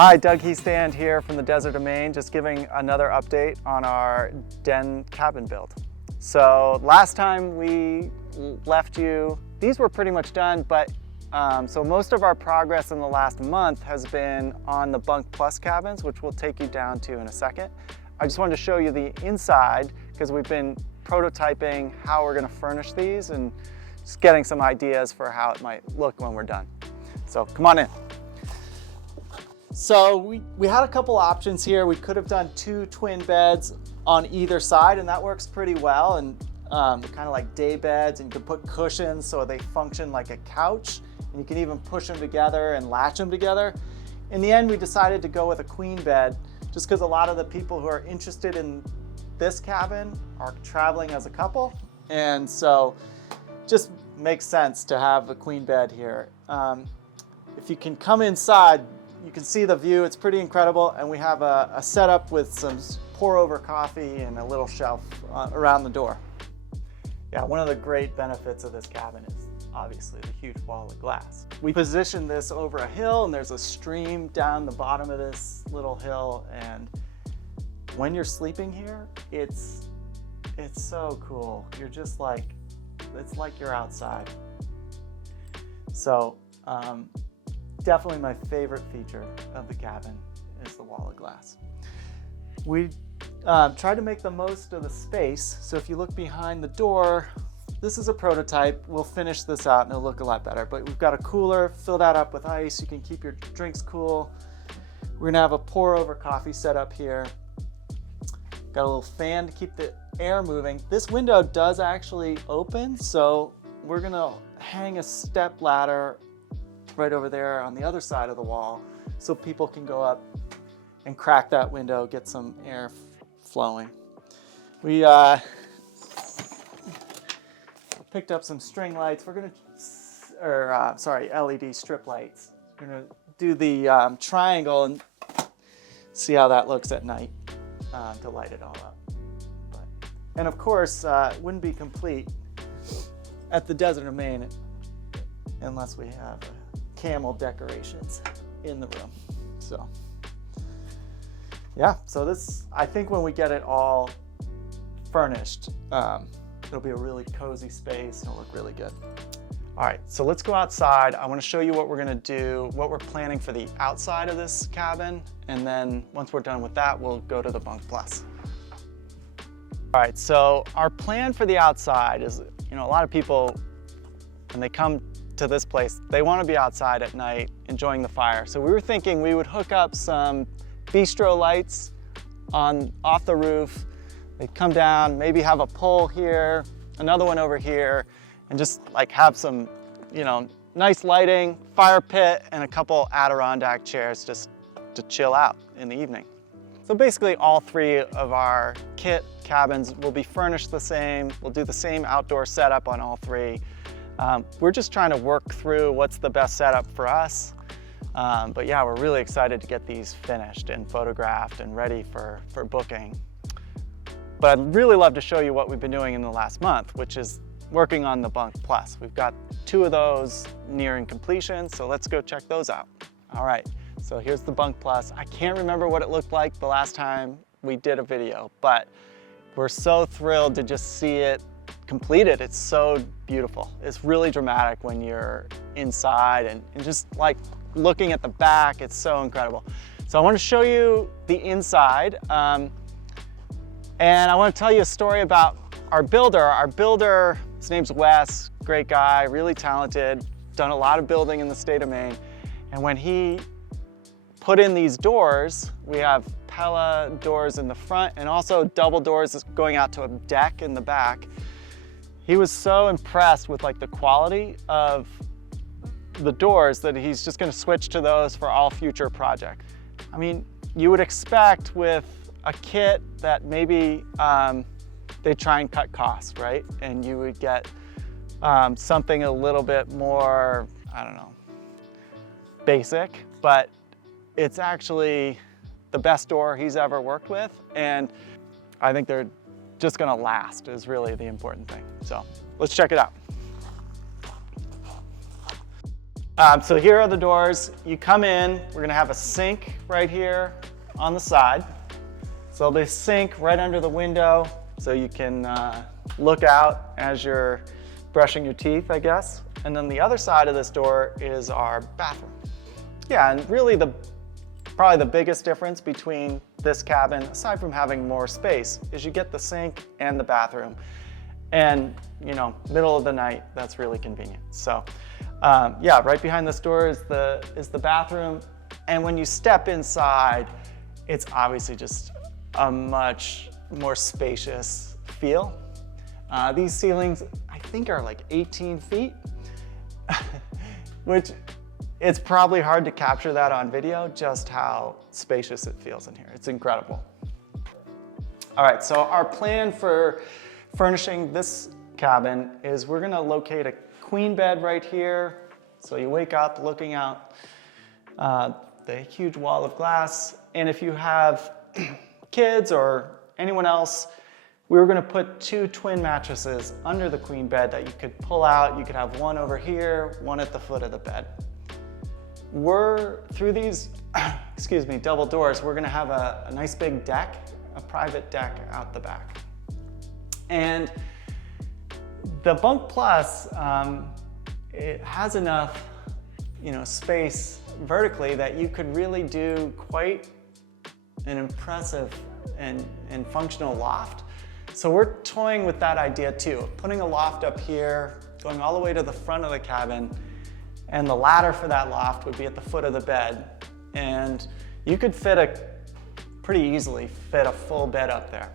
Hi, Doug Heastand here from the Desert of Maine, just giving another update on our den cabin build. So last time we left you, these were pretty much done, but so most of our progress in the last month has been on the Bunk Plus cabins, which we'll take you down to in a second. I just wanted to show you the inside because we've been prototyping how we're going to furnish these and just getting some ideas for how it might look when we're done. So come on in. So we had a couple options here. We could have done 2 twin beds on either side, and that works pretty well. And they're kind of like day beds, and you can put cushions so they function like a couch. And you can even push them together and latch them together. In the end, we decided to go with a queen bed just because a lot of the people who are interested in this cabin are traveling as a couple. And so just makes sense to have a queen bed here. If you can come inside, you can see the view. It's pretty incredible. And we have a setup with some pour over coffee and a little shelf around the door. Yeah, one of the great benefits of this cabin is obviously the huge wall of glass. We positioned this over a hill, and there's a stream down the bottom of this little hill. And when you're sleeping here, it's so cool. You're just like, it's like you're outside. So definitely my favorite feature of the cabin is the wall of glass. We tried to make the most of the space. So if you look behind the door, this is a prototype. We'll finish this out and it'll look a lot better. But we've got a cooler, fill that up with ice. You can keep your drinks cool. We're gonna have a pour over coffee set up here. Got a little fan to keep the air moving. This window does actually open, so we're gonna hang a step ladder right over there on the other side of the wall so people can go up and crack that window, get some air flowing. We picked up some string lights. We're gonna, sorry, LED strip lights. We're gonna do the triangle and see how that looks at night to light it all up. And of course, it wouldn't be complete at the Desert of Maine unless we have camel decorations in the room. So yeah, so this, I think when we get it all furnished, it'll be a really cozy space and it'll look really good. All right, so let's go outside. I want to show you what we're going to do, what we're planning for the outside of this cabin, and then once we're done with that, we'll go to the Bunk Plus. All right, so our plan for the outside is, you know, a lot of people, when they come to this place, they want to be outside at night enjoying the fire. So we were thinking we would hook up some bistro lights off the roof. They'd come down, maybe have a pole here, another one over here, and just like have some, you know, nice lighting, fire pit, and a couple Adirondack chairs just to chill out in the evening. So basically all 3 of our kit cabins will be furnished the same. We'll do the same outdoor setup on all 3. We're just trying to work through what's the best setup for us. But yeah, we're really excited to get these finished and photographed and ready for booking. But I'd really love to show you what we've been doing in the last month, which is working on the Bunk Plus. We've got 2 of those nearing completion, so let's go check those out. All right, so here's the Bunk Plus. I can't remember what it looked like the last time we did a video, but we're so thrilled to just see it completed. It's so beautiful. It's really dramatic when you're inside and just like looking at the back, it's so incredible. So I want to show you the inside. And I want to tell you a story about our builder. Our builder, his name's Wes, great guy, really talented, done a lot of building in the state of Maine. And when he put in these doors, we have Pella doors in the front and also double doors going out to a deck in the back. He was so impressed with like the quality of the doors that he's just going to switch to those for all future projects. I mean, you would expect with a kit that maybe they try and cut costs, right? And you would get something a little bit more, I don't know, basic, but it's actually the best door he's ever worked with. And I think they're just gonna last is really the important thing. So let's check it out. So here are the doors. You come in, we're gonna have a sink right here on the side. So there's a sink right under the window so you can look out as you're brushing your teeth, I guess. And then the other side of this door is our bathroom. Yeah, and really probably the biggest difference between this cabin, aside from having more space, is you get the sink and the bathroom. And, you know, middle of the night, that's really convenient. So, yeah, right behind this door is the bathroom. And when you step inside, it's obviously just a much more spacious feel. These ceilings, I think, are like 18 feet, which it's probably hard to capture that on video, just how spacious it feels in here. It's incredible. All right, so our plan for furnishing this cabin is we're gonna locate a queen bed right here. So you wake up looking out the huge wall of glass. And if you have kids or anyone else, we were gonna put 2 twin mattresses under the queen bed that you could pull out. You could have one over here, one at the foot of the bed. Through these, excuse me, double doors, we're gonna have a nice big deck, a private deck out the back. And the Bunk Plus, it has enough, you know, space vertically that you could really do quite an impressive and functional loft. So we're toying with that idea too, putting a loft up here, going all the way to the front of the cabin, and the ladder for that loft would be at the foot of the bed. And you could pretty easily fit a full bed up there.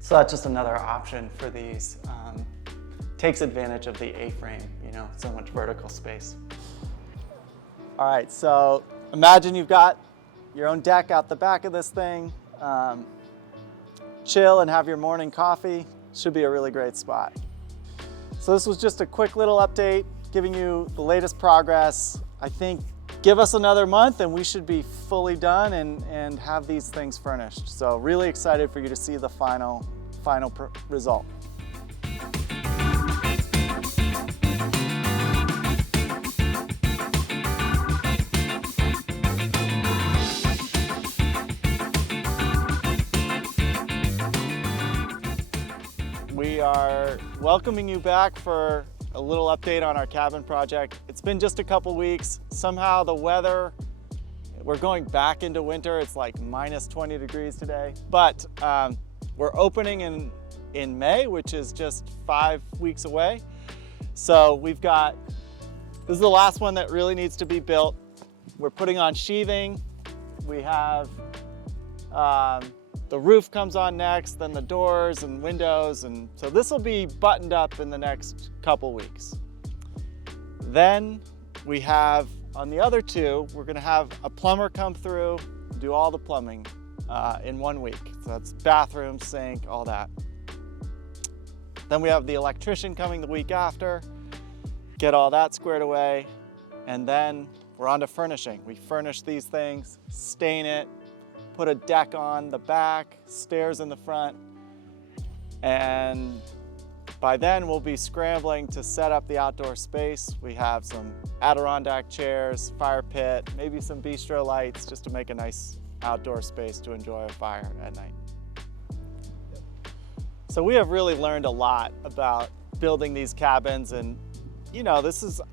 So that's just another option for these. Takes advantage of the A-frame, you know, so much vertical space. All right, so imagine you've got your own deck out the back of this thing. Chill and have your morning coffee. Should be a really great spot. So this was just a quick little update, giving you the latest progress. I think give us another month and we should be fully done and have these things furnished. So really excited for you to see the final result. We are welcoming you back for a little update on our cabin project. It's been just a couple weeks. Somehow the weather, we're going back into winter. It's like minus 20 degrees today. But we're opening in May, which is just 5 weeks away. So this is the last one that really needs to be built. We're putting on sheathing. We have the roof comes on next, then the doors and windows, and so this will be buttoned up in the next couple weeks. Then we have, on the other two, we're gonna have a plumber come through, do all the plumbing in 1 week. So that's bathroom, sink, all that. Then we have the electrician coming the week after, get all that squared away, and then we're on to furnishing. We furnish these things, stain it, put a deck on the back, stairs in the front, and by then we'll be scrambling to set up the outdoor space. We have some Adirondack chairs, fire pit, maybe some bistro lights just to make a nice outdoor space to enjoy a fire at night. So we have really learned a lot about building these cabins, and you know,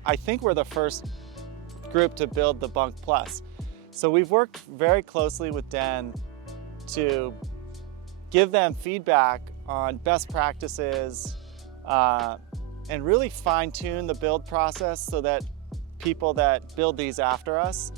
I think we're the first group to build the Bunk Plus. So we've worked very closely with Den to give them feedback on best practices and really fine-tune the build process so that people that build these after us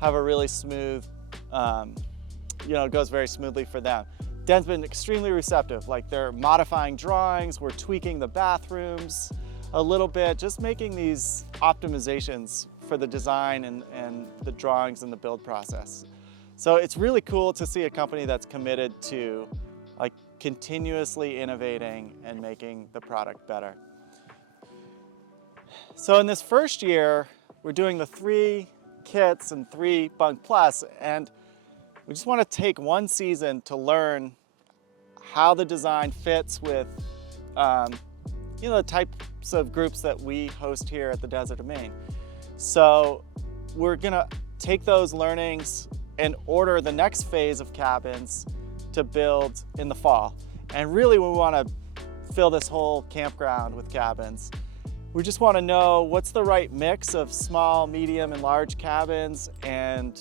have a really smooth, it goes very smoothly for them. Den's been extremely receptive, like they're modifying drawings, we're tweaking the bathrooms a little bit, just making these optimizations for the design and the drawings and the build process. So it's really cool to see a company that's committed to like continuously innovating and making the product better. So in this first year, we're doing the 3 kits and 3 Bunk Plus, and we just want to take 1 season to learn how the design fits with the types of groups that we host here at the Desert of Maine. So we're gonna take those learnings and order the next phase of cabins to build in the fall. And really we wanna fill this whole campground with cabins. We just wanna know what's the right mix of small, medium, and large cabins, and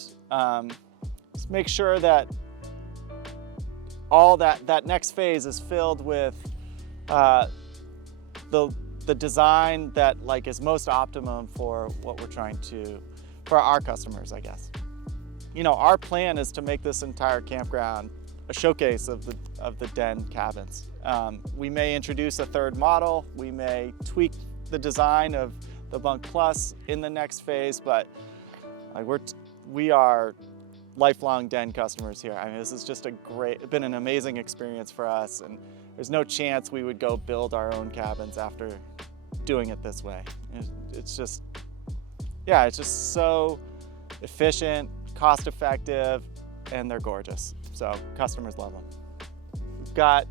just make sure that all that next phase is filled with the design that is most optimum for what we're trying to, for our customers, I guess. You know, our plan is to make this entire campground a showcase of the den cabins. We may introduce a third model, we may tweak the design of the Bunk Plus in the next phase, but we are lifelong den customers here. I mean, this is just been an amazing experience for us, and there's no chance we would go build our own cabins after doing it this way. It's just so efficient, cost effective, and they're gorgeous. So customers love them. We've got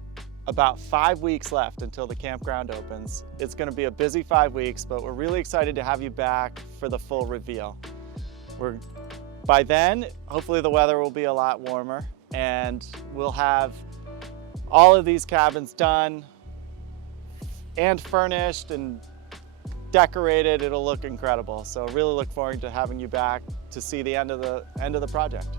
about 5 weeks left until the campground opens. It's gonna be a busy 5 weeks, but we're really excited to have you back for the full reveal. By then, hopefully the weather will be a lot warmer, and we'll have all of these cabins done and furnished and decorated. It'll look incredible. So really look forward to having you back to see the end of the project.